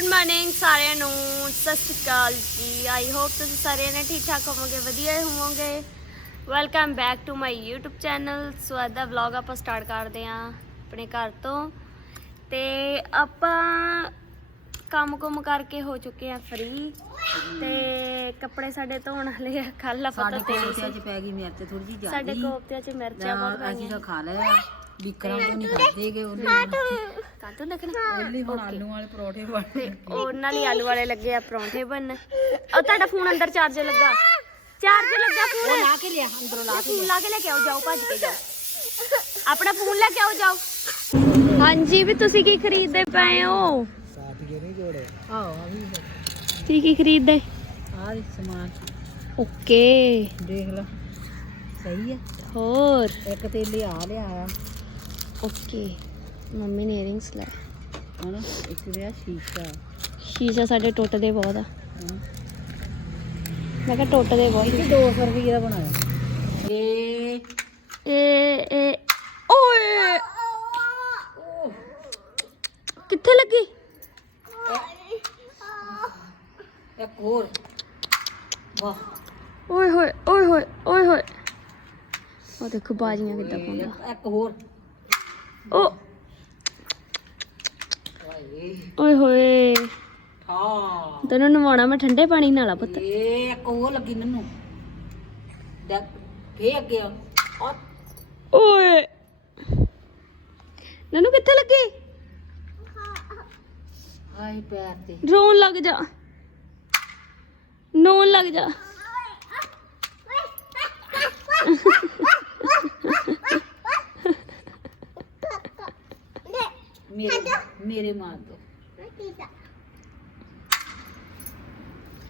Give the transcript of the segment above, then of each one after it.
Good morning ਸਾਰਿਆਂ ਨੂੰ ਸਤਿ ਸ਼੍ਰੀ ਅਕਾਲ ਜੀ। ਆਈ ਹੋਪ ਤੁਸੀਂ ਸਾਰੇ ਨੇ ਠੀਕ ਠਾਕ ਹੋਵੋਗੇ ਵਧੀਆ ਹੋਵੋਗੇ। Welcome back to my YouTube channel so ਅੱਜ ਦਾ ਵਲੌਗ ਆਪਾਂ ਸਟਾਰਟ ਕਰਦੇ ਆਂ ਆਪਣੇ ਘਰ ਤੋਂ। ਤੇ ਆਪਾਂ ਕੰਮ ਕੁਮ ਕਰਕੇ ਹੋ ਚੁੱਕੇ ਆ ਫ੍ਰੀ ਤੇ ਕੱਪੜੇ ਸਾਡੇ ਧੋਣ ਵਾਲੇ ਆ ਕੱਲ ਆਪਾਂ ਸਾਡੇ ਧੋਤੇ ਕੋਲ ਪੈ ਗਈ ਮਿਰਚ ਥੋੜੀ ਜਿਹੀ ਜ਼ਿਆਦਾ। ਸਾਡੇ ਕੋਫਤਿਆਂ 'ਚ ਮਿਰਚਾਂ ਬਹੁਤ ਅਸੀਂ ਪਾਈਆਂ। ਤਾਂ ਖਾ ਲਿਆ। ਵਿਕਰਮ ਤੋਂ ਨਹੀਂ ਖਾਦੇ ਗਏ ਉਹਨੇ ਕਾਟੋ ਦੇਖਣਾ ਉਹਲੀ ਹੁਣ ਆਲੂ ਵਾਲੇ ਪਰੌਠੇ ਬਣੇ ਉਹਨਾਂ ਲਈ ਆਲੂ ਵਾਲੇ ਲੱਗੇ ਆ ਪਰੌਂਠੇ ਬਣਨ। ਉਹ ਤੁਹਾਡਾ ਫੋਨ ਅੰਦਰ ਚਾਰਜ ਲੱਗਾ। ਚਾਰਜ ਲੱਗਾ ਉਹ ਫੋਨ ਲਾ ਕੇ ਲਿਆ ਅੰਦਰੋਂ ਲਾ ਕੇ ਲਾ ਕੇ ਲੈ ਕੇ ਆਓ ਜਾਓ ਭੱਜ ਕੇ ਜਾਓ। ਆਪਣਾ ਫੋਨ ਲੈ ਕੇ ਆਓ ਜਾਓ। ਹਾਂਜੀ ਵੀ ਤੁਸੀਂ ਕੀ ਖਰੀਦਦੇ ਪਏ ਹੋ? ਆਓ ਆ ਵੀ ਕੀ ਕੀ ਖਰੀਦਦੇ? ਆ ਦੇ ਸਮਾਨ। ਓਕੇ। ਦੇਖ ਲਓ ਸਹੀ ਹੈ। ਹੋਰ? ਇੱਕ ਤੇਲੇ ਆ ਲਿਆ। ਆ ਓਕੇ ਮੰਮੀ ਨੇ ਇਅਰਿੰਗਸ ਲੈ ਹਨਾ ਇੱਕ ਰਿਹਾ ਸ਼ੀਸ਼ਾ। ਸ਼ੀਸ਼ਾ ਸਾਡੇ ਟੁੱਟਦੇ ਬਹੁਤ ਆ। ਮੈਂ ਕਿਹਾ ਟੁੱਟਦੇ ਬਹੁਤ। ਇਹ 200 ਰੁਪਏ ਦਾ ਬਣਾਇਆ। ਏ ਏ ਓਏ। ਕਿੱਥੇ ਲੱਗੀ? ਇੱਕ ਹੋਰ। ਵਾਹ। ਓਏ ਹੋਏ ਓਏ ਹੋਏ ਓਏ ਹੋਏ। ਉਹ ਦੇਖੋ ਬਾਜੀਆਂ ਕਿੱਦਾਂ ਪਾਉਂਦਾ। ਇੱਕ ਹੋਰ। ਓ ਓਏ ਹੋਏ ਹਾਂ ਤੈਨੂੰ ਨਵਾਉਣਾ ਮੈਂ ਠੰਡੇ ਪਾਣੀ ਨਾਲ ਆ ਪੁੱਤ ਇਹ ਇੱਕ ਉਹ ਲੱਗੀ ਨੰਨੂ ਦੇਖ ਫੇ ਅੱਗੇ ਓਏ ਨਨੂ ਕਿੱਥੇ ਲੱਗੀ ਆਈ ਪੈਰ ਤੇ ਰੋਣ ਲੱਗ ਜਾ ਨੋਣ ਲੱਗ ਜਾ ਮੇਰੇ ਮੇਰੇ ਮਾਰ ਦੋ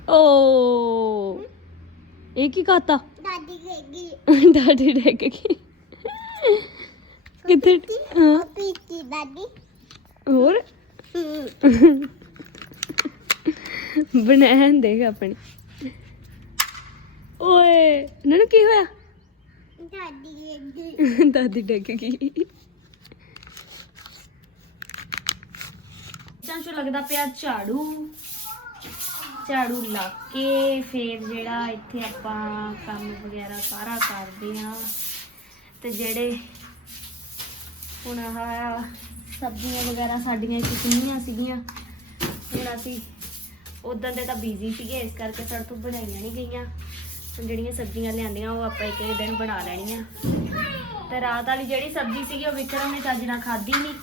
ਓ। ਇਹ ਕੀ ਖਾਤਾ ਦਾਦੀ ਗੇਗੀ ਦਾਦੀ ਡਿੱਗ ਗਈ। ਕਿੱਥੇ? ਹਾਂ। ਪੀਤੀ ਦਾਦੀ। ਹੋਰ? ਬਣਾਣ ਦੇਖ ਆਪਣੀ। ਓਏ ਨਨੂ ਕੀ ਹੋਇਆ? ਦਾਦੀ ਗੇਗੀ ਦਾਦੀ ਡਿੱਗ ਗਈ ਚਾਂਚੋ ਲੱਗਦਾ ਪਿਆ ਝਾੜੂ। ਝਾੜੂ ਲਾ ਕੇ ਫੇਰ ਜਿਹੜਾ ਇੱਥੇ ਆਪਾਂ ਕੰਮ ਵਗੈਰਾ ਸਾਰਾ ਕਰਦੇ ਆ ਤੇ ਜਿਹੜੇ ਹੁਣ ਆਹ ਸਬਜ਼ੀਆਂ ਵਗੈਰਾ ਸਾਡੀਆਂ ਕਿੰਨੀਆਂ ਸੀਗੀਆਂ, ਹੁਣ ਅਸੀਂ ਉਦੋਂ ਦੇ ਤਾਂ ਬਿਜ਼ੀ ਸੀਗੇ, ਇਸ ਕਰਕੇ ਸਾਡੇ ਤੋਂ ਬਣਾਈਆਂ ਨਹੀਂ ਗਈਆਂ। ਹੁਣ ਜਿਹੜੀਆਂ ਸਬਜ਼ੀਆਂ ਲਿਆਂਦੀਆਂ, ਉਹ ਆਪਾਂ ਇੱਕ ਇੱਕ ਦਿਨ ਬਣਾ ਲੈਣੀਆਂ। ਤੇ ਰਾਤ ਵਾਲੀ ਜਿਹੜੀ ਸਬਜ਼ੀ ਸੀਗੀ, ਉਹ ਵਿਕਰਮ ਨੇ ਚੱਜ ਨਾਲ ਖਾਧੀ ਨਹੀਂ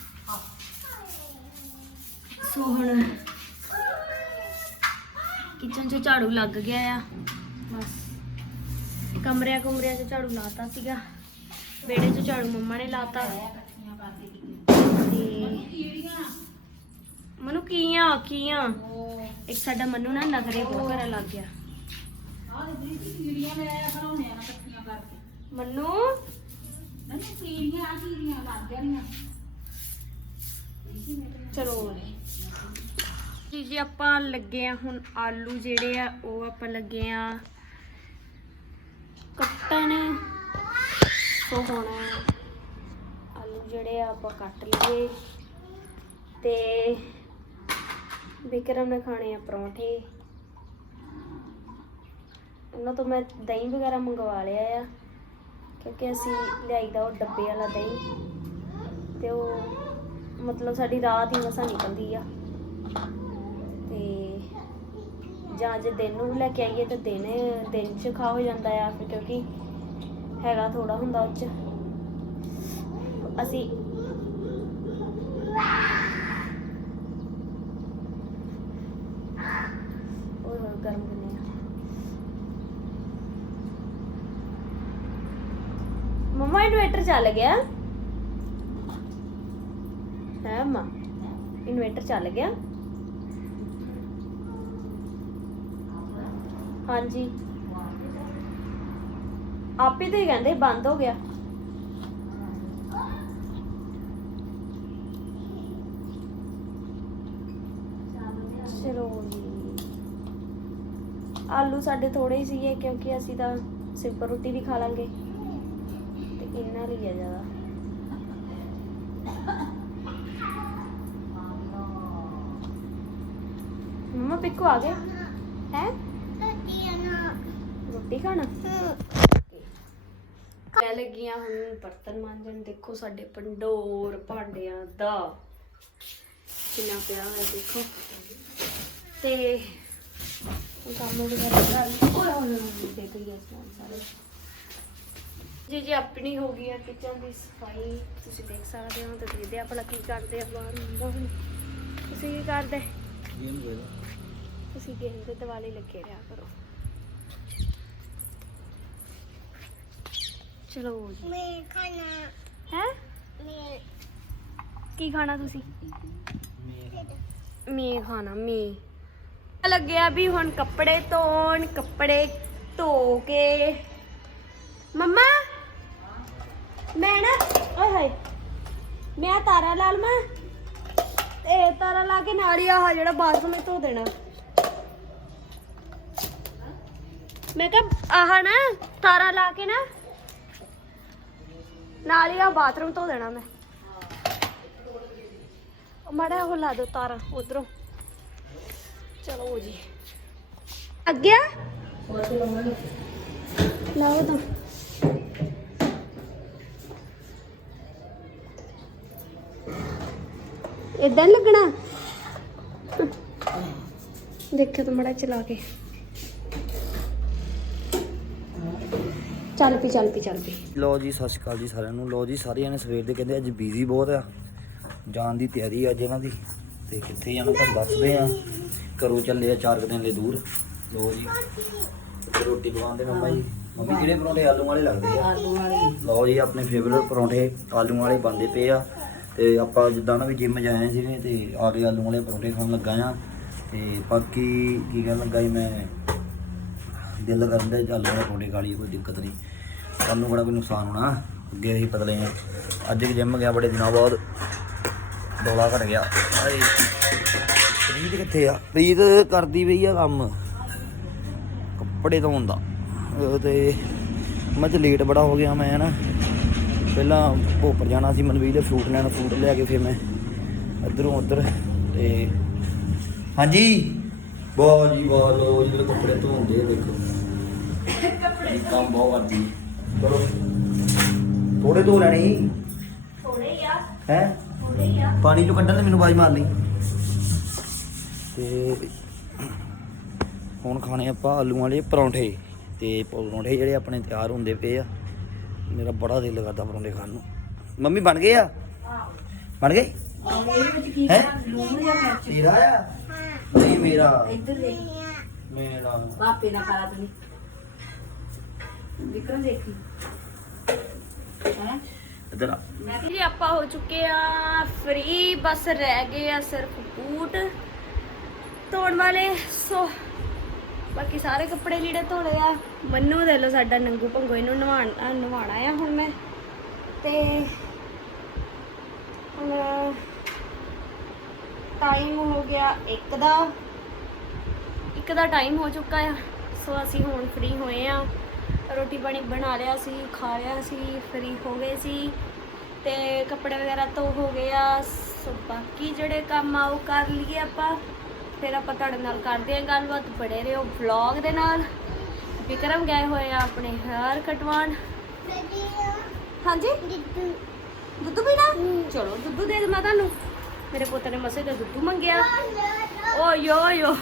ਸੋ ਹੁਣ। ਕਿਚਨ 'ਚ ਝਾੜੂ ਲੱਗ ਗਿਆ ਆ। ਬਸ। ਕਮਰਿਆਂ ਕਮਰਿਆਂ 'ਚ ਝਾੜੂ ਲਾਤਾ ਸੀਗਾ। ਵਿਹੜੇ 'ਚ ਝਾੜੂ ਮੰਮਾ ਨੇ ਲਾਤਾ। ਤੇ ਮਨੂ ਕੀਆਂ ਕੀਆਂ। ਇੱਕ ਸਾਡਾ ਮਨੂ ਨਾ ਨਖਰੇ ਬਹੁਤ ਲੱਗ ਗਿਆ। ਮੰਨੂ? ਚਲੋ। ਜੀ ਜੀ ਆਪਾਂ ਲੱਗੇ ਆ ਹੁਣ ਆਲੂ ਜਿਹੜੇ ਆ, ਉਹ ਆਪਾਂ ਲੱਗੇ ਆ ਕੱਟਣ। ਸੋ ਹੁਣ ਆਲੂ ਜਿਹੜੇ ਆ ਆਪਾਂ ਕੱਟ ਲਈਏ। ਤੇ ਵਿਕਰਮ ਨੇ ਖਾਣੇ ਆ ਪਰੌਂਠੇ। ਉਹਨਾਂ ਤੋਂ ਮੈਂ ਦਹੀਂ ਵਗੈਰਾ ਮੰਗਵਾ ਲਿਆ ਆ, ਕਿਉਂਕਿ ਅਸੀਂ ਲਿਆਈਦਾ ਉਹ ਡੱਬੇ ਵਾਲਾ ਦਹੀਂ। ਤੇ ਉਹ ਮਤਲਬ ਸਾਡੀ ਰਾਤ ਹੀ ਮਸਾਂ ਨਿਕਲਦੀ ਆ। ਤੇ ਜਾਂ ਜੇ ਦਿਨ ਨੂੰ ਲੈ ਕੇ ਆਈਏ ਤਾਂ ਦਿਨ ਦਿਨ ਚ ਖਾ ਹੋ ਜਾਂਦਾ ਆ, ਫਿਰ ਕਿਉਂਕਿ ਹੈਗਾ ਥੋੜਾ ਹੁੰਦਾ ਉਹ ਚ। ਅਸੀਂ ਓਏ ਗਰਮ ਕਿੰਨੇ ਮਮਾ, ਇਨਵੇਟਰ ਚੱਲ ਗਿਆ। ਹੈ ਮਾਂ ਇਨਵੇਟਰ ਚੱਲ ਗਿਆ। ਹਾਂਜੀ। ਆਪੇ ਤੇ ਕਹਿੰਦੇ ਬੰਦ ਹੋ ਗਿਆ। ਚਲੋ ਜੀ। ਆਲੂ ਸਾਡੇ ਥੋੜੇ ਹੀ ਸੀਗੇ ਕਿਉਂਕਿ ਅਸੀਂ ਤਾਂ ਸਿੰਪਲ ਰੋਟੀ ਵੀ ਖਾ ਲਾਂਗੇ। ਤੇ ਇਹਨਾਂ ਲਈ ਆ ਜ਼ਿਆਦਾ। ਮਮਾ, ਪਿੱਕੋ ਆ ਗਏ। ਹੈ? ਰੋਟੀ ਖਾਣਾ ਮੈਂ ਲੱਗੀਆਂ ਹੁਣ ਬਰਤਨ ਮਾਂਜਣ ਦੇਖੋ ਸਾਡੇ ਪੰਡੋਰ ਭਾਂਡਿਆਂ ਦਾ ਕਿੰਨਾ ਪਿਆ ਹੋਇਆ ਦੇਖੋ ਤੇ ਕੰਮ ਵਗੈਰਾ ਕਰ ਓਏ ਸਾਰੇ ਜੀ ਜੀ ਆਪਣੀ ਹੋ ਗਈ ਆ ਕਿਚਨ ਦੀ ਸਫ਼ਾਈ ਤੁਸੀਂ ਦੇਖ ਸਕਦੇ ਹੋ ਤੇ ਦੇਖਦੇ ਆ ਭਲਾ ਕੀ ਕਰਦੇ ਆ ਬਾਹਰ ਹੁਣ ਤੁਸੀਂ ਕੀ ਕਰਦੇ ਤੁਸੀਂ ਗੇਮ ਦੇ ਦਿਵਾਲੇ ਲੱਗੇ ਰਿਹਾ ਕਰੋ ਚਲੋ ਜੀ ਮੈਂ ਖਾਣਾ। ਹੈ? ਮੈਂ ਕੀ ਖਾਣਾ ਤੁਸੀਂ? ਮੀ ਖਾਣਾ। ਮੀ ਲੱਗਿਆ ਵੀ ਹੁਣ ਕੱਪੜੇ ਧੋਣ ਕੱਪੜੇ ਧੋ ਕੇ। ਮੰਮਾ? ਮੈਂ ਨਾ ਓਏ ਹੋਏ। ਮੈਂ ਤਾਰਾ ਲਾਲ ਮੈਂ ਇਹ ਤਾਰਾ ਲਾ ਕੇ ਨਾਲ ਹੀ ਆਹ ਜਿਹੜਾ ਬਾਥਰੂਮ ਵਿੱਚ ਧੋ ਦੇਣਾ। ਮੈਂ ਕਿਹਾ ਆਹ ਨਾ ਤਾਰਾ ਲਾ ਕੇ ਨਾ ਨਾਲ ਹੀ ਆ, ਬਾਥਰੂਮ ਧੋ ਦੇਣਾ ਮੈਂ। ਉਹ ਮਾੜਾ ਉਹ ਲਾ ਦੋ ਤਾਰਾ ਉਧਰੋਂ। ਚਲੋ ਜੀ। ਅੱਗਿਆ ਲਾਓ ਤਾਂ। ਇਦਾਂ ਨੀ ਲੱਗਣਾ? ਦੇਖਿਓ ਤਾਂ ਮੜਾ ਚਲਾ ਕੇ। ਚੱਲ ਪੀ ਚੱਲ ਪੀ ਚੱਲ ਪੀ। ਲੋ ਜੀ ਸਤਿ ਸ਼੍ਰੀ ਅਕਾਲ ਜੀ ਸਾਰਿਆਂ ਨੂੰ। ਲੋ ਜੀ ਸਾਰੇ ਜਣੇ ਸਵੇਰ ਦੇ ਕਹਿੰਦੇ ਅੱਜ ਬਿਜ਼ੀ ਬਹੁਤ ਆ। ਜਾਣ ਦੀ ਤਿਆਰੀ ਆ ਅੱਜ ਇਹਨਾਂ ਦੀ। ਤੇ ਕਿੱਥੇ ਜਾਣਾ ਤੁਹਾਨੂੰ ਦੱਸਦੇ ਆ। ਘਰੋਂ ਚੱਲੇ ਆ ਚਾਰ ਕੁ ਦਿਨ ਲਈ ਦੂਰ। ਲੋ ਜੀ ਤੇ ਰੋਟੀ ਪਕਾਉਂਦੇ ਮੰਮਾ ਜੀ। ਮੰਮੀ ਜਿਹੜੇ ਪਰੌਂਠੇ ਆਲੂ ਵਾਲੇ ਲੱਗਦੇ ਆ? ਆਲੂ ਵਾਲੀ। ਲਓ ਜੀ ਆਪਣੇ ਫੇਵਰਟ ਪਰੌਂਠੇ ਆਲੂ ਵਾਲੇ ਬਣਦੇ ਪਏ ਆ। ਤੇ ਆਪਾਂ ਜਿੱਦਾਂ ਨਾ ਵੀ ਜਿਮ ਜਾਏ ਸੀਗੇ ਤੇ ਆ ਕੇ ਆਲੂ ਵਾਲੇ ਪਰੌਂਠੇ ਖਾਣ ਲੱਗਾ ਆ। ਤੇ ਬਾਕੀ ਕੀ ਕਹਿਣ ਲੱਗਾ ਜੀ ਮੈਂ ਦਿਲ ਕਰਨ ਦੇ ਆਲੂ ਵਾਲੇ ਪਰੌਂਠੇ ਖਾ ਲਈਏ ਕੋਈ ਦਿੱਕਤ ਨਹੀਂ। ਸਾਨੂੰ ਬੜਾ ਕੋਈ ਨੁਕਸਾਨ ਹੋਣਾ ਅੱਗੇ ਅਸੀਂ ਪਤਲੇ ਆ ਅੱਜ ਜਿਮ ਗਿਆ ਬੜੇ ਦਿਨਾਂ ਬਾਅਦ ਡੋਲਾ ਘਟ ਗਿਆ। ਹਾਏ ਪ੍ਰੀਤ ਕਿੱਥੇ ਆ? ਪ੍ਰੀਤ ਕਰਦੀ ਪਈ ਆ ਕੰਮ। ਕੱਪੜੇ ਧੋਣ ਦਾ। ਤੇ ਮੈਂ ਤੇ ਲੇਟ ਬੜਾ ਹੋ ਗਿਆ ਮੈਂ ਨਾ ਪਹਿਲਾਂ ਭੋਪਰ ਜਾਣਾ ਸੀ ਮਨਵੀਰ ਦੇ ਫਰੂਟ ਲੈਣ ਫਰੂਟ ਲਿਆ ਕੇ ਫਿਰ ਮੈਂ ਇੱਧਰੋਂ ਉੱਧਰ ਤੇ ਹਾਂਜੀ। ਵਾਹ ਜੀ ਵਾਹ ਲੋ ਜਿਹੜੇ ਕੱਪੜੇ ਧੋਂਦੇ ਦੇਖੋ। ਕੱਪੜੇ ਕੰਮ ਬਹੁਤ ਹੈ। ਚਲੋ। ਥੋੜੇ ਧੋ ਲੈਣੇ ਸੀ ਥੋੜੇ ਹੀ ਆ। ਹੈ? ਥੋੜੇ ਹੀ ਆ। ਪਾਣੀ ਚੋਂ ਕੱਢਣ ਤੇ ਮੈਨੂੰ ਆਵਾਜ਼ ਮਾਰ ਲਈ ਤੇ ਹੁਣ ਖਾਣੇ ਆਪਾਂ ਆਲੂ ਵਾਲੇ ਪਰੌਂਠੇ ਤੇ ਪਰੌਂਠੇ ਜਿਹੜੇ ਆਪਣੇ ਤਿਆਰ ਹੁੰਦੇ ਪਏ ਆ। ਮੇਰਾ ਬੜਾ ਦਿਲ ਕਰਦਾ ਪਰੌਂਠੇ ਖਾਣ ਨੂੰ। ਮੰਮੀ ਬਣ ਗਏ ਆ? ਬਣ ਗਏ? ਹੈ? ਤੇਰਾ ਆ? ਨਹੀਂ ਮੇਰਾ। ਇੱਧਰ ਦੇਖ। ਮੇਰਾ। ਪਾਪੇ ਨਾਲ ਖਾਲਾ ਤੂੰ ਵਿਕਰਮ ਦੇਖੀ। ਹੈ ਇਧਰ ਆ। ਜੀ, ਆਪਾਂ ਹੋ ਚੁੱਕੇ ਆ ਫ੍ਰੀ ਬਸ ਰਹਿ ਗਏ ਆ ਸਿਰਫ ਬੂਟ ਧੋਣ ਵਾਲੇ। ਸੋ, ਬਾਕੀ ਸਾਰੇ ਕੱਪੜੇ ਲੀੜੇ ਧੋਲੇ ਆ, ਮੰਨੂ ਦੇ ਲੋ ਸਾਡਾ ਨੰਗੂ ਭੰਗੋ ਇਹਨੂੰ ਨਵਾਣ ਨਵਾਣਾ ਆ ਹੁਣ ਮੈਂ। ਤੇ ਟਾਈਮ ਹੋ ਗਿਆ 1 ਦਾ। 1 ਦਾ ਟਾਈਮ ਹੋ ਚੁੱਕਾ ਆ। ਸੋ ਅਸੀਂ ਹੁਣ ਫ੍ਰੀ ਹੋਏ ਆ। ਰੋਟੀ ਪਾਣੀ ਬਣਾ ਲਿਆ ਸੀ ਖਾ ਲਿਆ ਸੀ ਫ੍ਰੀ ਹੋ ਗਏ ਸੀ ਤੇ ਕੱਪੜੇ ਵਗੈਰਾ ਧੋ ਹੋ ਗਏ ਆ। ਸੋ ਬਾਕੀ ਜਿਹੜੇ ਕੰਮ ਆ ਉਹ ਕਰ ਲਈਏ ਆਪਾਂ। ਫਿਰ ਆਪਾਂ ਤੁਹਾਡੇ ਨਾਲ ਕਰਦੇ ਹਾਂ ਗੱਲਬਾਤ ਬੜੇ ਰਹੋ ਵਲੌਗ ਦੇ ਨਾਲ। ਵਿਕਰਮ ਗਏ ਹੋਏ ਆ ਆਪਣੇ ਹੈਅਰ ਕਟਵਾਉਣ। ਦਾਦੀ ਹਾਂਜੀ ਦੁੱਧ ਪੀਣਾ ਚਲੋ ਦੁੱਧ ਦੇ ਦਿੰਦਾ ਤੁਹਾਨੂੰ। ਮੇਰੇ ਪੁੱਤ ਨੇ ਮਸੇ ਦਾ ਦੁੱਧ ਮੰਗਿਆ। ਓ ਯੋ ਯੋ।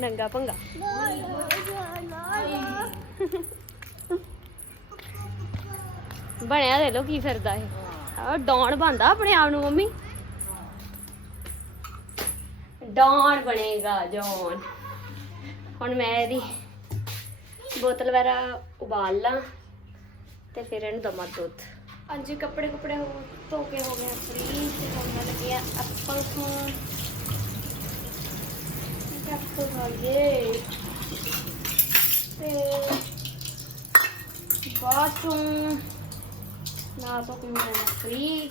ਨੰਗਾ ਪੰਗਾ। ਬਣਿਆ ਦੇ ਲੋ ਕੀ ਫਿਰਦਾ ਇਹ। ਆ ਡੌਨ ਬੰਦਾ ਆਪਣੇ ਆਪ ਨੂੰ ਮੰਮੀ। ਡੌਨ ਬਣੇਗਾ ਜੌਨ ਹੁਣ ਮੈਂ ਇਹਦੀ ਬੋਤਲ ਵਗੈਰਾ ਉਬਾਲ ਲਾਂ ਤੇ ਫਿਰ ਇਹਨੂੰ ਦਮਾ ਦੁੱਧ। ਹਾਂਜੀ ਕੱਪੜੇ ਕੁਪੜੇ ਹੋ ਧੋ ਕੇ ਹੋ ਗਏ ਫ੍ਰੀ ਤੇ ਹੁਣ ਮੈਂ ਲੱਗੀ ਆ ਐਪਲ ਖਾਣ ਐਪਲ ਖਾ ਗਏ ਤੇ ਨਾ ਤੋਂ ਕੋਈ ਮੈਂ ਫ੍ਰੀ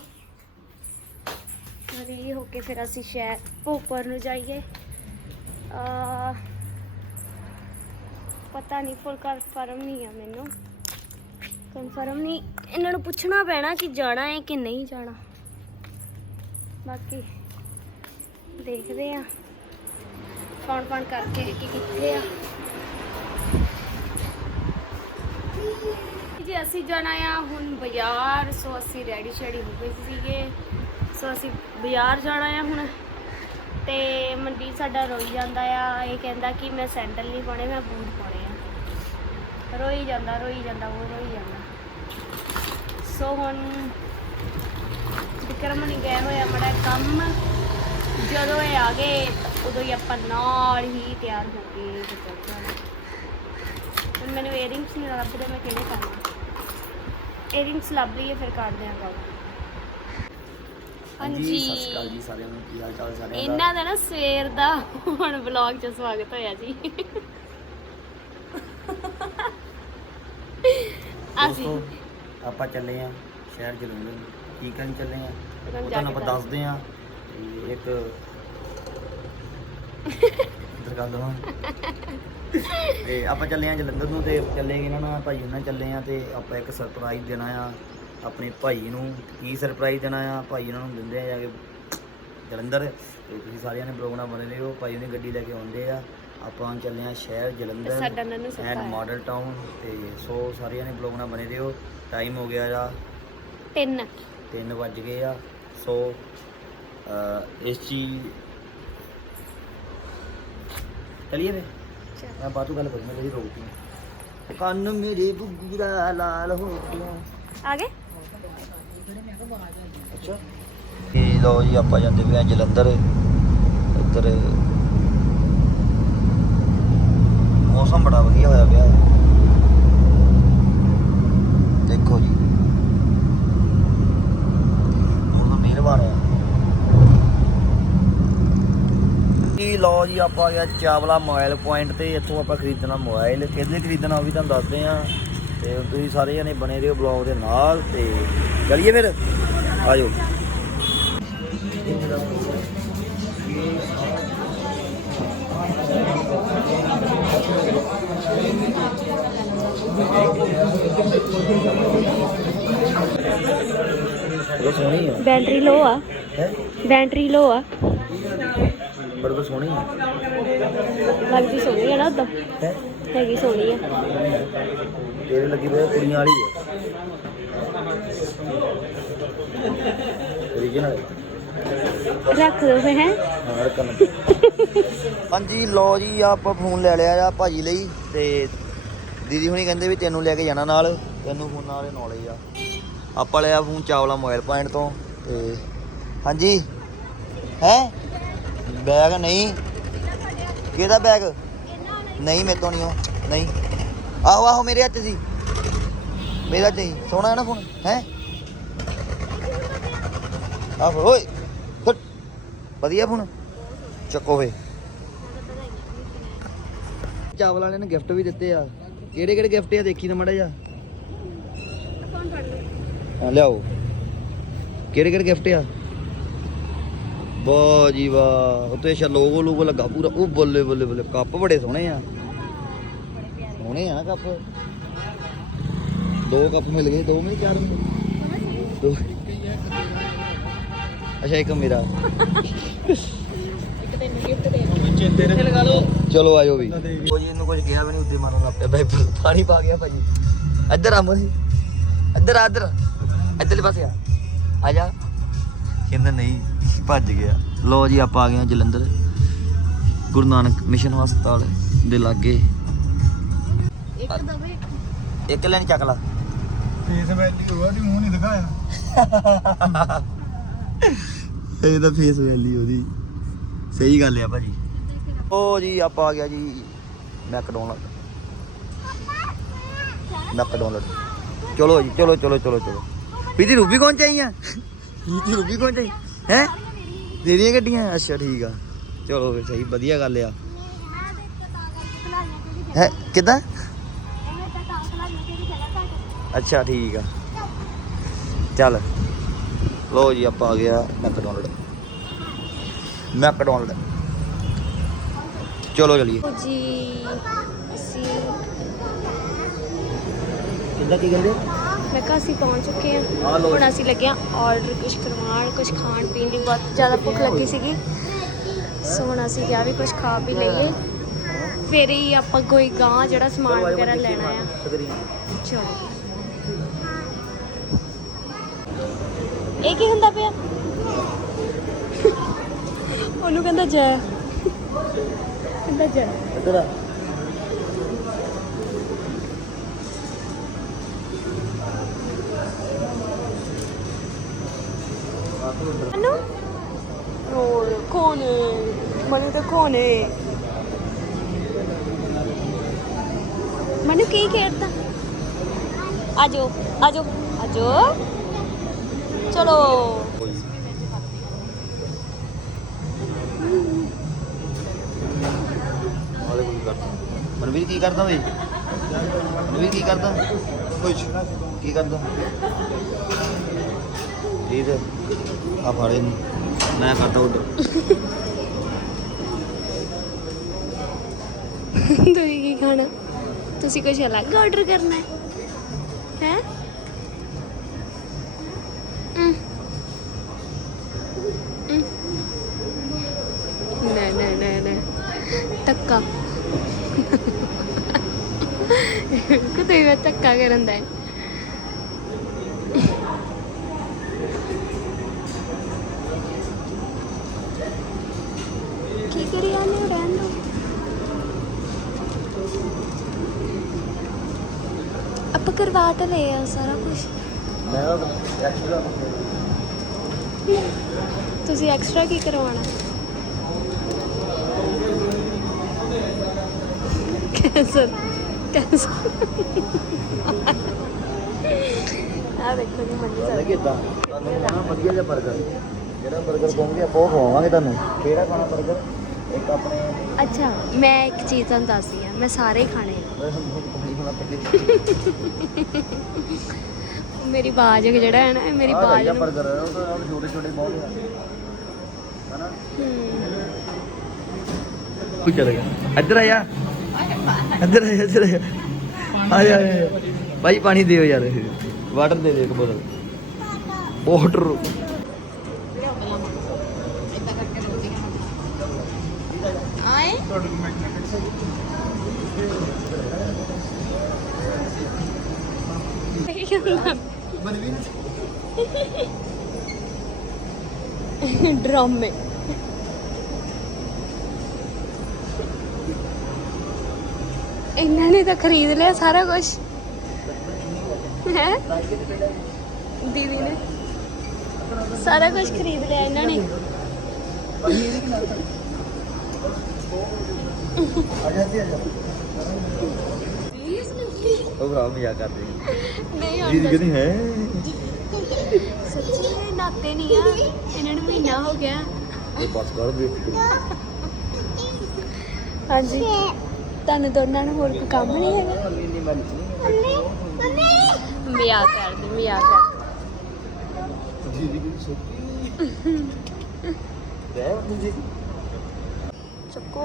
ਹੋ ਕੇ ਫਿਰ ਅਸੀਂ ਸ਼ਹਿਰ ਉੱਪਰ ਨੂੰ ਜਾਈਏ ਆ ਪਤਾ ਨਹੀਂ ਫੁੱਲ ਕਨਫਰਮ ਨਹੀਂ ਆ ਮੈਨੂੰ ਕਨਫਰਮ ਨਹੀਂ ਇਹਨਾਂ ਨੂੰ ਪੁੱਛਣਾ ਪੈਣਾ ਕਿ ਜਾਣਾ ਹੈ ਕਿ ਨਹੀਂ ਜਾਣਾ ਬਾਕੀ ਦੇਖਦੇ ਆ ਫੋਨ ਫੋਨ ਕਰਕੇ ਕਿ ਕਿੱਥੇ ਆ। ਜੀ, ਅਸੀਂ ਜਾਣਾ ਆ ਹੁਣ ਬਾਜ਼ਾਰ, ਸੋ ਅਸੀਂ ਰੈਡੀ ਸ਼ੈਡੀ ਹੋ ਗਏ ਸੀਗੇ। ਸੋ ਅਸੀਂ ਬਾਜ਼ਾਰ ਜਾਣਾ ਆ ਹੁਣ। ਤੇ ਮੰਡੀ ਸਾਡਾ ਰੋਈ ਜਾਂਦਾ ਆ, ਇਹ ਕਹਿੰਦਾ ਕਿ ਮੈਂ ਸੈਂਡਲ ਨਹੀਂ ਪਾਉਣੇ, ਮੈਂ ਬੂਟ ਪਾਉਣੇ ਆ। ਰੋਈ ਜਾਂਦਾ ਰੋਈ ਜਾਂਦਾ, ਉਹ ਰੋਈ ਜਾਂਦਾ। ਸੋ ਹੁਣ ਵਿਕਰਮ ਨਹੀਂ ਗਏ ਹੋਇਆ ਬੜਾ ਕੰਮ। ਜਦੋਂ ਇਹ ਆ ਗਏ ਉਦੋਂ ਹੀ ਆਪਾਂ ਨਾਲ ਹੀ ਤਿਆਰ ਹੋ ਕੇ ਤੇ ਚੱਲ ਜਾਣਾ। ਹੁਣ ਮੈਨੂੰ ਏਅਰਿੰਗਸ ਨਹੀਂ ਲੱਭਦੇ ਮੈਂ ਕਿਹੜੇ ਕਰਨਾ? ਏਅਰਿੰਗਸ ਲੱਭ ਲਈਏ ਫਿਰ ਕਰਦੇ ਆਂ ਗੱਲ। ਹਾਂਜੀ ਸਤਿ ਸ਼੍ਰੀ ਅਕਾਲ ਜੀ ਸਾਰਿਆਂ ਨੂੰ ਕੀ ਹਾਲ ਚਾਲ ਸਾਰਿਆਂ ਦਾ? ਇਹਨਾਂ ਦਾ ਨਾ ਸਵੇਰ ਦਾ ਹੁਣ ਵਲੌਗ 'ਚ ਸਵਾਗਤ ਹੋਇਆ ਜੀ। ਅਸੀਂ ਆਪਾਂ ਚੱਲੇ ਆ ਸ਼ਹਿਰ ਜਲੰਧਰ। ਕੀ ਕਰਨ ਚੱਲੇ ਆ ਤੁਹਾਨੂੰ ਆਪਾਂ ਦੱਸਦੇ ਆ ਇੱਕ ਦਵਾਂ। ਤੇ ਆਪਾਂ ਚੱਲੇ ਆ ਜਲੰਧਰ ਨੂੰ ਤੇ ਚੱਲੇ ਇਹਨਾਂ ਨਾਲ ਭਾਈ ਉਹਨਾਂ ਚੱਲੇ ਆ ਤੇ ਆਪਾਂ ਇੱਕ ਸਰਪ੍ਰਾਈਜ਼ ਦੇਣਾ ਆ ਆਪਣੇ ਭਾਈ ਨੂੰ। ਕੀ ਸਰਪ੍ਰਾਈਜ਼ ਦੇਣਾ ਆ? ਭਾਈ ਉਹਨਾਂ ਨੂੰ ਦਿੰਦੇ ਆ ਜਾ ਕੇ ਜਲੰਧਰ। ਤੇ ਤੁਸੀਂ ਸਾਰਿਆਂ ਨੇ ਪ੍ਰੋਗਰਾਮ ਬਣੇ ਲਿਓ ਭਾਈ ਉਹਨੇ ਗੱਡੀ ਲੈ ਕੇ ਆਉਂਦੇ ਆ। ਆਪਾਂ ਚੱਲੇ ਆ ਸ਼ਹਿਰ ਜਲੰਧਰ ਸਾਡਾ ਨੰਨੂ ਐਂਡ ਮਾਡਲ ਟਾਊਨ ਤੇ ਸੋ ਸਾਰਿਆਂ ਨੇ ਬਲੌਗ ਨਾਲ ਬਣੇ ਰਹੋ। ਟਾਈਮ ਹੋ ਗਿਆ ਆ ਤਿੰਨ। 3 ਵੱਜ ਗਏ ਆ। ਸੋ ਇਸ ਚੀਜ਼ ਚਲਿਏ ਵੇ ਮੈਂ ਬਾਤੂ ਗੱਲ ਕਰੀ ਮੈਂ ਰੋਕਦੀ ਕੰਨ ਮੇਰੇ ਬੁੱਗੂਰਾ ਲਾਲ ਹੋ ਗਿਆ ਆ ਗਏ? ਅੱਛਾ। ਇਹ ਲੋ ਜੀ ਆਪਾਂ ਜਾਂਦੇ ਪਏ ਆ ਜਲੰਧਰ। ਇੱਧਰ ਮੌਸਮ ਬੜਾ ਵਧੀਆ ਹੋਇਆ ਪਿਆ ਦੇਖੋ ਜੀ ਹੁਣ ਤਾਂ ਮਿਹਰਬਾਨ ਆ ਜੀ ਲੋ ਜੀ ਆਪਾਂ ਆ ਗਿਆ ਚਾਵਲਾ ਮੋਬਾਈਲ ਪੁਆਇੰਟ ਤੇ ਇੱਥੋਂ ਆਪਾਂ ਖਰੀਦਣਾ ਮੋਬਾਈਲ ਕਿਹਦੇ ਖਰੀਦਣਾ ਉਹ ਵੀ ਤੁਹਾਨੂੰ ਦੱਸਦੇ ਆ। ਤੇ ਤੁਸੀਂ ਸਾਰੇ ਜਣੇ ਬਣੇ ਰਹੋ ਬਲੌਗ ਦੇ ਨਾਲ ਤੇ ਚਲਿਏ ਫਿਰ। ਆਜੋ। ਉਹ ਸੋਹਣੀ ਆ। ਬੈਟਰੀ ਲੋ ਆ। ਬੈਟਰੀ ਲੋ ਆ। ਬੜੀ ਤਾਂ ਸੋਹਣੀ ਆ। ਲੱਗਦੀ ਸੋਹਣੀ ਆ ਨਾ ਉਦਾਂ। ਹੈ? ਹੈਗੀ ਸੋਹਣੀ ਆ। ਤੇਰੇ ਲੱਗੀ ਆ, ਕੁੜੀਆਂ ਵਾਲੀ ਹੈ original ਰੱਖ ਦੋ ਫੇ ਹੈ? ਹਾਂ ਰਕਨ ਹਾਂਜੀ ਲੋ ਜੀ ਆਪਾਂ ਫੋਨ ਲੈ ਲਿਆ ਆ ਭਾਜੀ ਲਈ ਤੇ ਦੀਦੀ ਹੁਣੀ ਕਹਿੰਦੇ ਵੀ ਤੈਨੂੰ ਲੈ ਕੇ ਜਾਣਾ ਨਾਲ ਤੈਨੂੰ ਫੋਨ ਨਾਲ ਨੌਲੇਜ ਆ। ਆਪਾਂ ਲਿਆ ਫੋਨ ਚਾਵਲਾ ਮੋਬਾਈਲ ਪੁਆਇੰਟ ਤੋਂ ਤੇ ਹਾਂਜੀ ਹੈ? ਬੈਗ ਨਹੀਂ? ਕਿਹਦਾ ਬੈਗ? ਨਹੀਂ ਮੇਰੇ ਤੋਂ ਨਹੀਂ ਉਹ ਨਹੀਂ। ਆਹੋ ਆਹੋ ਮੇਰੇ ਹੱਥ ਸੀ। ਮੇਰਾ ਤੇ ਸੋਹਣਾ ਹੈ ਨਾ ਫੋਨ? ਹੈ? ਆਹੋ ਓਏ ਫੁੱਟ ਵਧੀਆ ਫੋਨ? ਚੱਕੋ ਵੇ ਚਾਵਲ ਵਾਲਿਆਂ ਨੇ ਗਿਫਟ ਵੀ ਦਿੱਤੇ ਆ। ਕਿਹੜੇ ਕਿਹੜੇ ਗਿਫਟ ਆ? ਦੇਖੀ ਤਾਂ ਮੜਾ ਜਾ ਲਿਆਓ। ਕਿਹੜੇ ਕਿਹੜੇ ਗਿਫਟ ਆ? ਵਾਹ ਜੀ ਵਾਹ। ਉੱਤੇ ਸ਼ਾ ਲੋਗੋ ਲੋਗੋ ਲੱਗਾ ਪੂਰਾ। ਉਹ ਬੱਲੇ ਬੱਲੇ ਬੱਲੇ ਕੱਪ ਬੜੇ ਸੋਹਣੇ ਆ। ਸੋਹਣੇ ਆ ਨਾ ਕੱਪ। ਦੋ ਕੱਪ ਮਿਲ ਗਏ ਦੋ ਮਿਲ ਚਾਰ ਮਿਲ ਦੋ ਅੱਛਾ ਇੱਕ ਮੇਰਾ। ਚਲੋ ਆਜੋ ਵੀ। ਉਹ ਜੀ ਇਹਨੂੰ ਕੁਝ ਕਿਹਾ ਵੀ ਨਹੀਂ ਉੱਤੇ ਮਾਰਨ ਲੱਗ ਪਿਆ। ਬਾਈ ਪਾਣੀ ਪਾ ਗਿਆ ਭਾਜੀ। ਇੱਧਰ ਆ ਮੋਦੀ ਇੱਧਰ ਆ ਇੱਧਰ। ਇੱਧਰਲੇ ਪਾਸੇ ਆ। ਆ ਜਾ। ਕਹਿੰਦਾ ਨਹੀਂ ਭੱਜ ਗਿਆ। ਲੋ ਜੀ ਆਪਾਂ ਆ ਗਏ ਹਾਂ ਜਲੰਧਰ। ਗੁਰੂ ਨਾਨਕ ਮਿਸ਼ਨ ਹਸਪਤਾਲ ਦੇ ਲਾਗੇ। ਇੱਕ ਦਵੇ ਇੱਕ। ਲੈਣ ਚੱਕ ਲਾ। ਫੇਸ ਵੈਲੀ ਹੋਆ ਦੀ ਮੂੰਹ ਨਹੀਂ ਦਿਖਾਇਆ। ਇਹ ਤਾਂ ਫੇਸ ਵੈਲੀ ਉਹਦੀ। ਸਹੀ ਗੱਲ ਆ ਭਾਜੀ। ਉਹ ਜੀ ਆਪਾਂ ਆ ਗਿਆ ਜੀ ਮੈਕਡੋਨਲਡ। ਮੈਕਡੋਨਲਡ। ਚਲੋ ਜੀ ਚਲੋ ਚਲੋ ਚਲੋ ਚਲੋ। ਪੀਦੀ ਰੂਬੀ ਕੌਣ ਚਾਹੀਆਂ ਪੀਦੀ ਰੂਬੀ ਕੌਣ ਚਾਹੀ ਹੈ? ਤੇਰੀਆਂ ਗੱਡੀਆਂ? ਅੱਛਾ ਠੀਕ ਆ। ਚਲੋ ਫਿਰ ਸਹੀ ਵਧੀਆ ਗੱਲ ਆ। ਹੈ ਕਿਦਾਂ? ਅੱਛਾ ਠੀਕ ਆ। ਚੱਲ। ਲੋ ਜੀ ਆਪਾਂ ਆ ਗਿਆ ਮੈਕਡੋਨਲਡ। ਮੈਕਡੋਨਲਡ। ਚਲੋ ਚਲੀਏ। ਜੀ ਅਸੀਂ ਕਿੱਦਾਂ ਕੀ ਕਹਿੰਦੇ? ਮੈਂ ਕਿਹਾ ਅਸੀਂ ਪਹੁੰਚ ਚੁੱਕੇ ਹਾਂ। ਹੁਣ ਅਸੀਂ ਲੱਗੇ ਹਾਂ ਆਰਡਰ ਕੁਝ ਕਰਵਾਉਣ ਕੁਝ ਖਾਣ ਪੀਣ ਦੀ ਬਹੁਤ ਜ਼ਿਆਦਾ ਭੁੱਖ ਲੱਗੀ ਸੀਗੀ। ਸੋ ਹੁਣ ਅਸੀਂ ਕਿਹਾ ਵੀ ਕੁਝ ਖਾ ਪੀ ਲਈਏ। ਫਿਰ ਹੀ ਆਪਾਂ ਕੋਈ ਗਾਂ ਜਿਹੜਾ ਸਮਾਨ ਵਗੈਰਾ ਲੈਣਾ ਆ। ਚਲੋ। ਇਹ ਕੀ ਹੁੰਦਾ ਪਿਆ? ਉਹਨੂੰ ਕਹਿੰਦਾ ਜੈ। ਕਹਿੰਦਾ ਜੈ। ਇੱਧਰ ਆ। ਮਨੂ ਹੋਰ ਕੌਣ ਮਨੂ ਤਾਂ ਕੌਣ ਹੈ ਮਨੂ ਕੀ ਖੇਡਦਾ ਆਜੋ ਆਜੋ ਆਜੋ ਚਲੋ ਮਨਵੀਰ ਕੀ ਕਰਦਾ ਵੇ ਮਨਵੀਰ ਕੀ ਕਰਦਾ ਕੁਛ ਕੀ ਕਰਦਾ ਵੀਰ ਆ ਫਾੜੇ ਨੂੰ ਮੈਂ ਕਰਦਾ ਉਹ ਤੁਸੀਂ ਕੀ ਖਾਣਾ ਤੁਸੀਂ ਕੁਝ ਅਲੱਗ ਆਰਡਰ ਕਰਨਾ ਹੈ ਹੈ ਨਾ ਨਾ ਨਾ ਨਾ ਤੱਕਾ ਕਿਤੇ ਵੀ ਤੱਕਾ ਕਰਨ ਦਾ ਹੈ ਕੀ ਕਰੀ ਜਾਂਦੇ ਰਹਿਣ ਦੋ ਕਰਾ ਤਾਂ ਲਿਆ ਸਾਰਾ ਕੁਝ ਤੁਸੀਂ ਐਕਸਟਰਾ ਕੀ ਕਰਵਾਉਣਾ? ਕੈਂਸਰ ਕੈਂਸਰ ਆ ਦੇਖੋ ਜੀ ਮੰਨੀ ਸਾਹਿਬ ਕਿਦਾਂ ਤੁਹਾਨੂੰ ਵਧੀਆ ਜਿਹਾ 버ਗਰ ਜਿਹੜਾ 버ਗਰ ਕਹੋਗੇ ਆਪਾਂ ਉਹ ਖਵਾਵਾਂਗੇ ਤੁਹਾਨੂੰ। ਕਿਹੜਾ ਖਾਣਾ 버ਗਰ ਇੱਕ ਆਪਣੇ ਅੱਛਾ ਮੈਂ ਇੱਕ ਚੀਜ਼ ਤੁਹਾਨੂੰ ਦੱਸਦੀ ਮੈਂ ਸਾਰੇ ਹੀ ਖਾਣੇ ਆ। ਮੇਰੀ ਬਾਜ ਜਿਹੜਾ ਹੈ ਨਾ ਇਹ ਮੇਰੀ ਬਾਜ ਦਾ ਨੂੰ 버ਗਰ ਉਹ ਤਾਂ ਛੋਟੇ ਛੋਟੇ ਬਹੁਤ ਆ। ਹਨਾ? ਤੂੰ ਚਲੇ ਗਿਆ। ਇੱਧਰ ਆ ਜਾ ਇੱਧਰ ਆ ਜਾ, ਇੱਧਰ ਆ। ਜਾ। ਆ ਜਾ ਆ ਜਾ। ਭਾਈ ਪਾਣੀ ਦਿਓ ਯਾਰ ਵਾਟਰ ਦੇ ਦੇ ਇੱਕ ਬੋਤਲ। ਵਾਟਰ ਆਏ ਡਰਾਮੇ ਇਹਨਾਂ ਨੇ ਤਾਂ ਖਰੀਦ ਲਿਆ ਸਾਰਾ ਕੁਝ ਹੈ? ਦੀਦੀ ਨੇ ਸਾਰਾ ਕੁਝ ਖਰੀਦ ਲਿਆ ਇਹਨਾਂ ਨੇ। ਜਾ। ਉਹ ਭਰਾ ਮਜ਼ਾਕ ਕਰਦੇ ਨਹੀਂ ਦੀਦੀ ਆਉਂਦਾ ਕਹਿੰਦੀ ਹੈ। ਸੱਚੀ ਇਹ ਨਾਤੇ ਨਹੀਂ ਆ। ਇਹਨਾਂ ਨੂੰ ਮਹੀਨਾ ਹੋ ਗਿਆ। ਇਹ ਬਸ ਕਰ ਦੇ ਹਾਂਜੀ। ਤੁਹਾਨੂੰ ਦੋਨਾਂ ਨੂੰ ਹੋਰ ਕੋਈ ਕੰਮ ਨਹੀਂ ਹੈਗਾ। Mummy mummy. ਮਜ਼ਾਕ ਕਰਦੇ ਮਜ਼ਾਕ ਕਰਦੇ। ਦੀਦੀ ਕਹਿੰਦੀ ਸੋਚੀ ਦੇ ਦੀਦੀ ਚੱਕੋ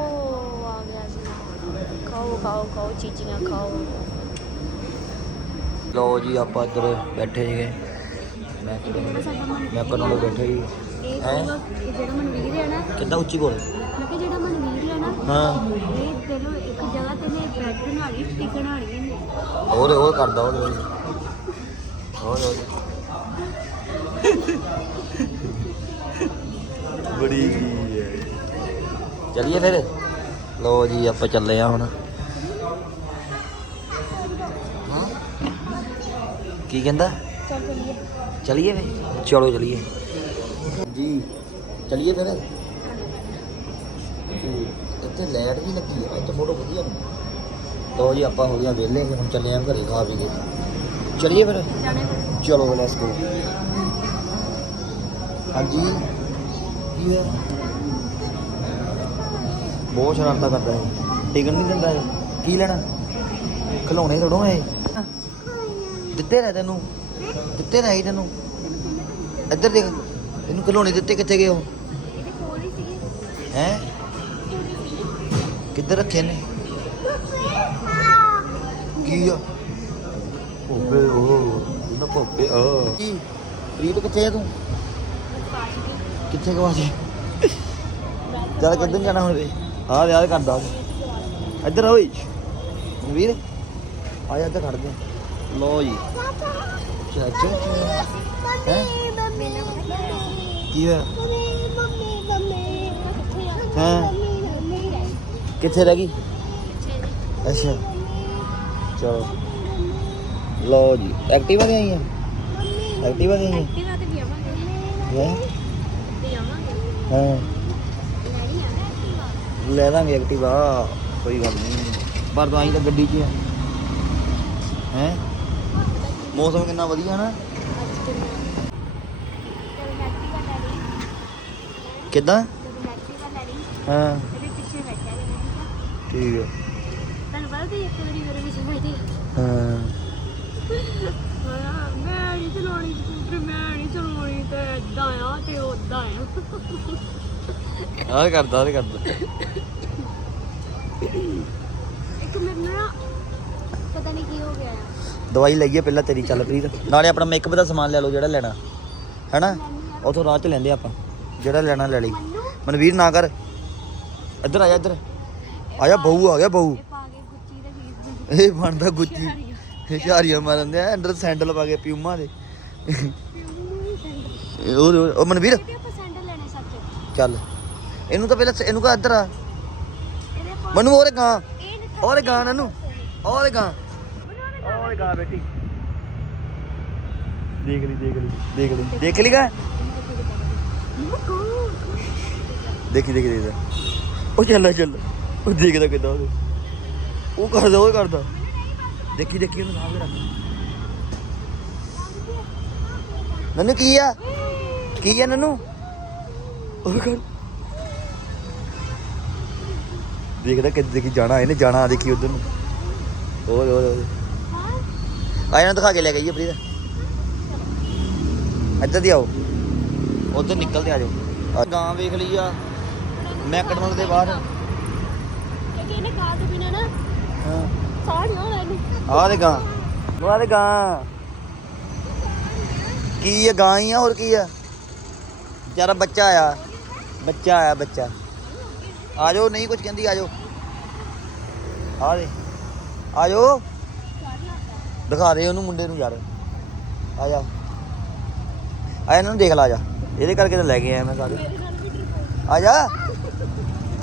ਆ ਗਿਆ ਸੀ ਖਾਓ ਖਾਓ ਖਾਓ ਚੀਜ਼ੀਆਂ ਖਾਓ। ਲੋ ਜੀ ਆਪਾਂ ਇੱਧਰ ਬੈਠੇ ਸੀਗੇ। ਮੈਂ ਮੈਂ ਕਰਨ ਨੂੰ ਬੈਠੇ ਸੀ ਇਹ ਹੈਂ? ਜਿਹੜਾ ਜਿਹੜਾ ਮਨਵੀਰ ਹੈ ਨਾ। ਕਿੱਦਾਂ ਉੱਚੀ ਬੋਲ? ਮੈਂ ਕਿਹਾ ਜਿਹੜਾ ਮਨਵੀਰ ਹੈ ਨਾ ਹਾਂ। ਇਹ ਤੈਨੂੰ ਇੱਕ ਜਗ੍ਹਾ ਤੇ ਨੇ ਬੈੱਡ ਬਣਾਣੀ ਟਿਕਣ ਵਾਲੀ ਨੇ ਹੋਰ ਹੋਰ ਕਰਦਾ ਹੋਰ ਹੋਰ ਹੋਰ। ਬੜੀ ਕੀ ਹੈ। ਚਲਿਏ ਫਿਰ? ਲੋ ਜੀ ਆਪਾਂ ਚੱਲੇ ਆ ਹੁਣ। ਕੀ ਕਹਿੰਦਾ? ਚੱਲ ਚੱਲੀਏ। ਚਲਿਏ ਫਿਰ? ਚਲੋ ਚਲਿਏ। ਜੀ ਚਲਿਏ ਫਿਰ। ਇੱਥੇ ਲਾਈਟ ਵੀ ਲੱਗੀ ਆ ਇੱਥੇ ਫੋਟੋ ਵਧੀਆ ਹੁੰਦੀ ਲੋ ਜੀ ਆਪਾਂ ਹੋ ਗਿਆ ਵਿਹਲੇ ਹੁਣ ਚੱਲੇ ਆਂ ਘਰੇ ਖਾ ਪੀ ਕੇ। ਚਲਿਏ ਫਿਰ? ਚਲੋ ਲੈਟਸ ਗੋ ਹਾਂਜੀ। ਕੀ ਹੈ ਬਹੁਤ ਸ਼ਰਾਰਤਾਂ ਕਰਦਾ ਹੈ ਟਿਕਣ ਨਹੀਂ ਦਿੰਦਾ ਕੀ ਲੈਣਾ? ਖਿਲੌਣੇ ਥੋੜੋ ਇਹ? ਦਿੱਤੇ ਰਹਿ ਤੈਨੂੰ? ਦਿੱਤੇ ਰਹਿ ਤੈਨੂੰ? ਇੱਧਰ ਦੇਖ ਇਹਨੂੰ ਖਿਲੌਣੇ ਦਿੱਤੇ ਕਿੱਥੇ ਗਏ ਉਹ? ਹੀ? ਕਿੱਧਰ ਰੱਖੇ ਨੇ? ਕੀ ਆ? ਓਏ ਉਹ ਭੋਪੇ ਓ ਕੀ? ਪ੍ਰੀਤ ਕਿੱਥੇ ਆ ਤੂੰ? ਕਿੱਥੇ ਗਵਾ ਸੀ ਚੱਲ ਕਿੱਦਾਂ ਜਾਣਾ ਹੁਣ? ਵੇ ਆ ਯਾਰ ਕਰਦਾ ਇੱਧਰ ਆ ਓਏ। ਵੀਰ ਆ ਜਾ ਇੱਧਰ ਖੜ ਜਾ। ਲੋ ਜੀ ਚਾਚਾ ਹੈ ਕੀ ਹੋਇਆ ਹਾਂ ਕਿੱਥੇ ਰਹਿ ਗਈ ਅੱਛਾ ਚਲੋ ਲੋ ਜੀ ਐਕਟਿਵਾ ਤੇ ਆਈ ਆ ਐਕਟਿਵਾ ਤੇ ਆਈ ਐਕਟਿਵਾ ਤੇ ਵੀ ਆਵਾਂਗੇ ਹੈ ਤੇ ਆਵਾਂਗੇ ਹਾਂ ਲੈ ਦਾਂਗੇ ਐਕਟਿਵਾ ਕੋਈ ਗੱਲ ਨਹੀਂ ਪਰ ਤੂੰ ਆਈ ਤਾਂ ਗੱਡੀ 'ਚ ਹੈ ਹੈ ਮੌਸਮ ਕਿੰਨਾ ਵਧੀਆ ਨਾ? ਕਿੱਦਾਂ? ਹਾਂ। ਠੀਕ ਹੈ ਤੁਹਾਨੂੰ ਪਤਾ ਤੇ ਇੱਕ ਵਾਰੀ ਮੇਰੇ ਵਿੱਚ ਹੋਈ ਹਾਂ। ਮੈਂ ਨਹੀਂ ਚਲਾਉਣੀ ਸਕੂਟਰ ਮੈਂ ਨਹੀਂ ਚਲਾਉਣੀ ਤੇ ਇਦਾਂ ਆ ਤੇ ਉਦਾਂ ਆ ਆਹ ਕਰਦਾ ਆਹ ਕਰਦਾ। ਇੱਕ ਮੈਨੂੰ ਨਾ, ਪਤਾ ਨਹੀਂ ਕੀ ਹੋ ਗਿਆ ਦਵਾਈ ਲਈਏ ਪਹਿਲਾਂ ਤੇਰੀ, ਚੱਲ ਪ੍ਰੀਤ। ਨਾਲੇ ਆਪਣਾ ਮੇਕਅਪ ਦਾ ਸਮਾਨ ਲੈ ਲਓ ਜਿਹੜਾ ਲੈਣਾ। ਹੈਨਾ? ਉਥੋਂ ਰਾਹ ਚ ਲੈਂਦੇ ਆਪਾਂ। ਜਿਹੜਾ ਲੈਣਾ ਲੈ ਲਈ। ਮਨਵੀਰ, ਨਾ ਕਰ। ਇੱਧਰ ਆ ਜਾ, ਇੱਧਰ। ਆ ਜਾ, ਬਹੂ ਆ ਗਿਆ, ਬਹੂ। ਇਹ ਬਣਦਾ ਗੁੱਚੀ। ਇਹ ਮਾਰਨ ਦੇ ਅੰਦਰ ਸੈਂਡਲ ਪਾ ਕੇ ਪਿਊਮਾ ਦੇ। ਉਹ ਉਹ ਮਨਵੀਰ। ਚੱਲ। ਇਹਨੂੰ ਤਾਂ ਪਹਿਲਾਂ ਇਹਨੂੰ ਕਹ ਇੱਧਰ ਆ। ਇਹਦੇ ਪਾ ਮਨੂੰ ਉਹਦੇ ਗਾਂ। ਇਹ ਗਾਂ ਇਹਨੂੰ ਔਰ ਗਾਂ। ਉਹਦੇ ਗਾਂ ਬੇਟੀ ਦੇਖ ਲਈ ਦੇਖ ਲਈ ਦੇਖ ਲਈ। ਦੇਖ ਲਈ ਗਾ? ਦੇਖੀ ਦੇਖੀ ਦੇਖਦਾ ਉਹ ਚੱਲ ਚੱਲ। ਉਹ ਦੇਖਦਾ ਕਿੱਦਾਂ ਉਹਦੇ। ਉਹ ਕਰਦਾ ਉਹ ਕਰਦਾ। ਦੇਖੀ ਦੇਖੀ, ਉਹਨੂੰ ਸਾਹਮਣੇ ਰੱਖ। ਨਨੂ, ਕੀ ਆ? ਕੀ ਆ ਨਨੂ? ਉਹ ਕਰ। ਦੇਖਦਾ ਕਿ ਦੇਖੀ, ਜਾਣਾ, ਇਹਨੇ ਜਾਣਾ ਦੇਖੀ ਉਧਰ ਨੂੰ। ਓਏ ਓਏ। ਓਏ ਆ ਇਹਨਾਂ ਦਿਖਾ ਕੇ ਲੈ ਗਈ ਪ੍ਰੀਤ। ਇੱਧਰ ਦੀ ਆਓ। ਉਧਰ ਨਿਕਲਦੇ ਆ ਜਾਓ। ਗਾਂ ਵੇਖ ਲਈ ਆ ਮੈਕਡੋਨਲਡ ਦੇ ਬਾਹਰ। ਇਹਨੇ ਖਾ ਤੋਂ ਬਿਨਾ ਨਾ। ਹਾਂ। ਸਾਹ ਨਹੀਂ ਆਉਣਾ ਇਹਨੂੰ। ਆਹ ਦੇ ਗਾਂ। ਉਹ ਦੇ ਗਾਂ। ਕੀ ਆ ਗਾਂ ਹੀ ਆ ਹੋਰ ਕੀ ਆ? ਵਿਚਾਰਾ ਬੱਚਾ ਆਇਆ। ਬੱਚਾ ਆਇਆ ਬੱਚਾ। ਆ ਜਾਓ ਨਹੀਂ ਕੁਝ ਕਹਿੰਦੀ ਆ ਜਾਓ। ਆ ਦੇ। ਆ ਜਾਓ। ਦਿਖਾ ਦੇ ਉਹਨੂੰ ਮੁੰਡੇ ਨੂੰ ਯਾਰ। ਆ ਜਾ। ਆ ਇਹਨਾਂ ਨੂੰ ਦੇਖ ਲਾ ਆ ਜਾ। ਇਹਦੇ ਕਰਕੇ ਤਾਂ ਲੈ ਕੇ ਆਇਆ ਮੈਂ ਸਾਰੇ। ਆ ਜਾ।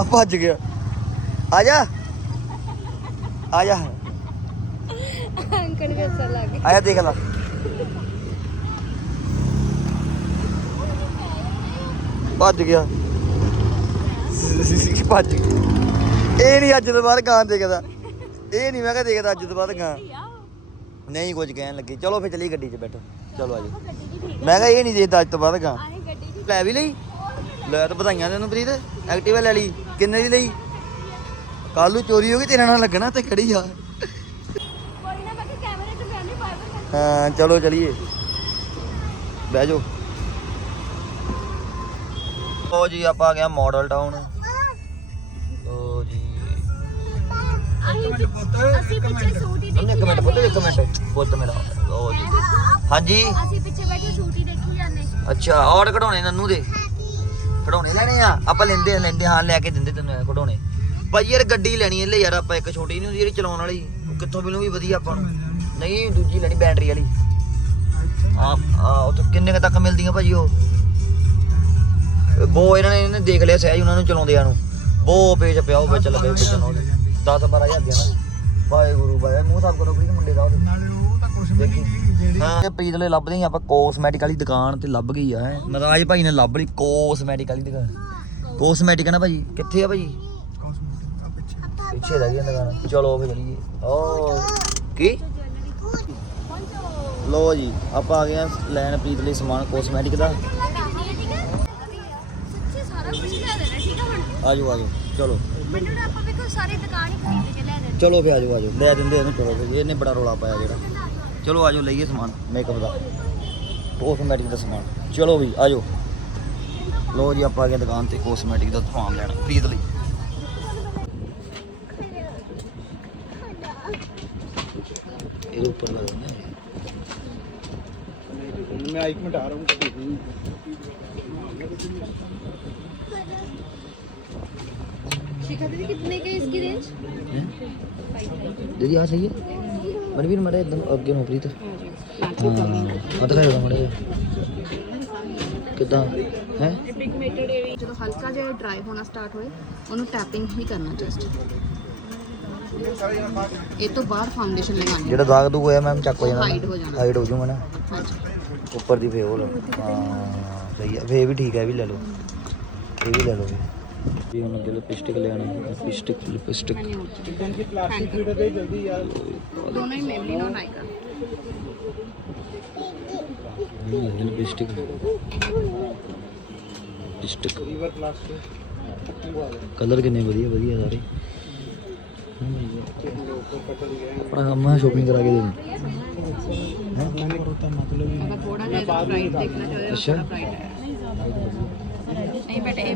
ਆ ਭੱਜ ਗਿਆ। ਆ ਜਾ। ਆ ਜਾ। ਅੰਕਲ ਸਰ ਲੱਗ ਆਇਆ ਦੇਖ ਲਾ। ਭੱਜ ਗਿਆ। ਭੱਜ ਗਿਆ। ਇਹ ਨਹੀਂ ਅੱਜ ਤੋਂ ਬਾਅਦ ਗਾਂ ਦੇਖਦਾ। ਇਹ ਨਹੀਂ ਮੈਂ ਕਿਹਾ ਦੇਖਦਾ ਅੱਜ ਤੋਂ ਬਾਅਦ ਗਾਂ। ਨਹੀਂ ਕੁਝ ਕਹਿਣ ਲੱਗੀ। ਚਲੋ ਫੇ ਚਲੀ ਗੱਡੀ 'ਚ ਬੈਠੋ। ਚਲੋ ਆਜੋ ਮੈਂ ਕਿਹਾ ਇਹ ਨਹੀਂ ਦੇਖਦਾ ਅੱਜ ਤੋਂ ਬਾਅਦ ਗਾਂ। ਆਹੇ ਗੱਡੀ ਦੀ ਲੈ ਵੀ ਲਈ। ਲੈ ਤਾਂ ਵਧਾਈਆਂ ਤੈਨੂੰ ਪ੍ਰੀਤ। ਐਕਟਿਵਾ ਲੈ ਲਈ। ਕਿੰਨੇ ਦੀ ਲਈ? ਕੱਲ ਨੂੰ ਚੋਰੀ ਹੋ ਗਈ ਤੇਰੇ ਨਾਲ ਲੱਗਣਾ ਤੇ ਖੜੀ ਆ। ਹਾਂ ਚਲੋ ਚਲੀਏ। ਬਹਿ ਜਾਓ। ਲੋ ਜੀ ਆਪਾਂ ਆ ਗਿਆ ਮਾਡਲ ਟਾਊਨ ਲੋ ਜੀ। ਅਸੀਂ ਅਸੀਂ ਪਿੱਛੇ ਸੂਟ ਹੀ ਦੇਖੀ ਇੱਕ ਮਿੰਟ ਪੁੱਤ ਮੇਰਾ। ਲੋ ਜੀ। ਹਾਂਜੀ? ਅਸੀਂ ਪਿੱਛੇ ਬੈਠੇ ਹੀ ਦੇਖੀ ਜਾਂਦੇ। ਅੱਛਾ ਔਰ ਕਢਾਉਣੇ ਨੰਨੂ ਦੇ? ਕਢਾਉਣੇ ਲੈਣੇ ਆ? ਆਪਾਂ ਲੈਂਦੇ ਆ ਲੈਂਦੇ ਹਾਂ ਲੈ ਕੇ ਦਿੰਦੇ ਤੈਨੂੰ ਕਢਾਉਣੇ। ਭਾਈ ਯਾਰ ਗੱਡੀ ਲੈਣੀ ਹੈ ਲੈ ਯਾਰ ਆਪਾਂ ਇੱਕ ਛੋਟੀ ਨਹੀਂ ਹੁੰਦੀ ਜਿਹੜੀ ਚਲਾਉਣ ਵਾਲੀ। ਉਹ ਕਿੱਥੋਂ ਮਿਲੂਗੀ ਵਧੀਆ ਆਪਾਂ ਨੂੰ? ਨਹੀਂ ਦੂਜੀ ਲੈਣੀ ਬੈਟਰੀ ਵਾਲੀ। ਆ ਉਹ ਤਾਂ ਕਿੰਨੇ ਕੁ ਤੱਕ ਮਿਲਦੀਆਂ ਭਾਜੀ ਉਹ? ਬੋ ਇਹਨਾਂ ਨੇ ਇਹਨੇ ਦੇਖ ਲਿਆ ਸਹਿਜ ਉਹਨਾਂ ਨੂੰ ਚਲਾਉਂਦਿਆਂ ਨੂੰ। ਬੋ ਪੇਜ ਪਿਆ ਉਹ ਵਿੱਚ ਲੱਗੇ ਵਿੱਚ ਚਲਾਉਂਦੇ। 10 12000 ਦੀਆਂ ਨਾ। ਵਾਹਿਗੁਰੂ ਗੁਰੂ ਬਾਈ ਮੂੰਹ ਸਾਫ਼ ਕਰੋ ਪ੍ਰੀਤ ਮੁੰਡੇ ਦਾ ਉਹਦੇ ਵੀ ਨਹੀਂ ਜਿਹੜੀ ਹਾਂ। ਇਹ ਪ੍ਰੀਤ ਲਈ ਲੱਭਦੇ ਆਪਾਂ ਕੋਸਮੈਟਿਕ ਵਾਲੀ ਦੁਕਾਨ ਤੇ ਲੱਭ ਗਈ ਆ ਹੈ। ਮਰਾਜ ਭਾਈ ਨੇ ਲੱਭ ਲਈ ਕੋਸਮੈਟਿਕ ਵਾਲੀ ਦੁਕਾਨ। ਕੋਸਮੈਟਿਕ ਨਾ ਭਾਜੀ ਕਿੱਥੇ ਆ ਭਾਜੀ cosmetic ਆ ਪਿੱਛੇ। ਪਿੱਛੇ ਰਹਿ ਗਈ ਦੁਕਾਨ। ਚਲੋ ਫੇ ਚਲੀਏ ਓ ਕੀ? ਲੋ ਜੀ ਆਪਾਂ ਆ ਗਏ ਆ ਲੈਣ ਪ੍ਰੀਤ ਲਈ ਸਮਾਨ ਕੋਸਮੈਟਿਕ ਦਾ। ਸੱਚੀ ਸਾਰਾ ਕੁਝ ਲੈ ਦੇਣਾ ਠੀਕ ਆ ਹੁਣ ਆਜੋ ਆਜੋ ਚਲੋ। ਮੈਨੂੰ ਨਾ ਆਪਾਂ ਵੇਖੋ ਸਾਰੇ ਦੁਕਾਨ ਹੀ ਖਰੀਦ ਕੇ ਲੈ ਦੇਣਾ ਚਲੋ ਫੇ ਆਜੋ ਆਜੋ। ਲੈ ਦਿੰਦੇ ਇਹਨੂੰ ਚਲੋ ਫੇ ਇਹਨੇ ਬੜਾ ਰੋਲਾ ਪਾਇਆ ਜਿਹੜਾ। ਚਲੋ ਆਜੋ ਲਈਏ ਸਮਾਨ ਮੇਕਅਪ ਦਾ ਕੋਸਮੈਟਿਕ ਦਾ ਸਮਾਨ ਚਲੋ ਵੀ ਆਜੋ ਲੋ ਜੀ ਆਪਾਂ ਆ ਗਏ ਦੁਕਾਨ ਤੇ ਕੋਸਮੈਟਿਕ ਦਾ ਸਮਾਨ ਲੈਣ ਪ੍ਰੀਤ ਲਈ ਇਹਦੇ ਉੱਪਰ ਲਾ ਦਿੰਦੇ मैं एक मिनट आ रहा हूँ शिखा दीदी कितने के इसकी रेंज ਦੀਦੀ ਆ ਸਹੀ ਹੈ ਮਨਵੀਰ ਮੜੇ ਇਦਾਂ ਅੱਗੇ ਨੂੰ ਪ੍ਰੀਤ ਹਾਂ ਆ ਦਿਖਾਇਓ ਮੜੇ ਕਿਦਾਂ? ਹੈ? ਜਦੋਂ ਹਲਕਾ ਜਿਹਾ ਡਰਾਈ ਹੋਣਾ ਸਟਾਰਟ ਹੋਏ ਉਹਨੂੰ ਟੈਪਿੰਗ ਹੀ ਕਰਨਾ ਜਸਟ ਇਹ ਤੋਂ ਬਾਅਦ ਫਾਊਂਡੇਸ਼ਨ ਲਗਾਉਣੀ। ਜਿਹੜਾ ਦਾਗ ਦੂਗ ਹੋਇਆ ਮੈਮ ਚੱਕ ਹੋ ਜਾਣਾ। Hide ਹੋ ਜਾਣਾ। ਹਾਈਡ ਹੋ ਜੂਗਾ ਨਾ ਉੱਪਰ ਦੀ ਫੇ ਉਹ ਹਾਂ ਸਹੀ ਹੈ ਫੇ ਵੀ ਠੀਕ ਹੈ ਇਹ ਵੀ ਲੈ ਲਓ। ਇਹ ਵੀ ਲੈ ਲਓ। ਵੀ ਉਹਨਾਂ ਦੇ ਲਿਪਸਟਿਕ ਲਿਆਣੀ ਲਿਪਸਟਿਕ ਲਿਪਸਟਿਕ। ਲਿਪਸਟਿਕ। ਕਲਰ ਕਿੰਨੇ ਵਧੀਆ ਵਧੀਆ ਸਾਰੇ। ਆਪਣਾ ਹਮਾ ਸ਼ੋਪਿੰਗ ਕਰਾ ਕੇ ਦੇਣੀ। ਮੈਂ ਕਰਤਾ ਮਤਲਬ ਹੀ ਥੋੜਾ ਦੇਖਣਾ ਚਾਹੁੰਦਾ ਅੱਛਾ। అయిపోయాయి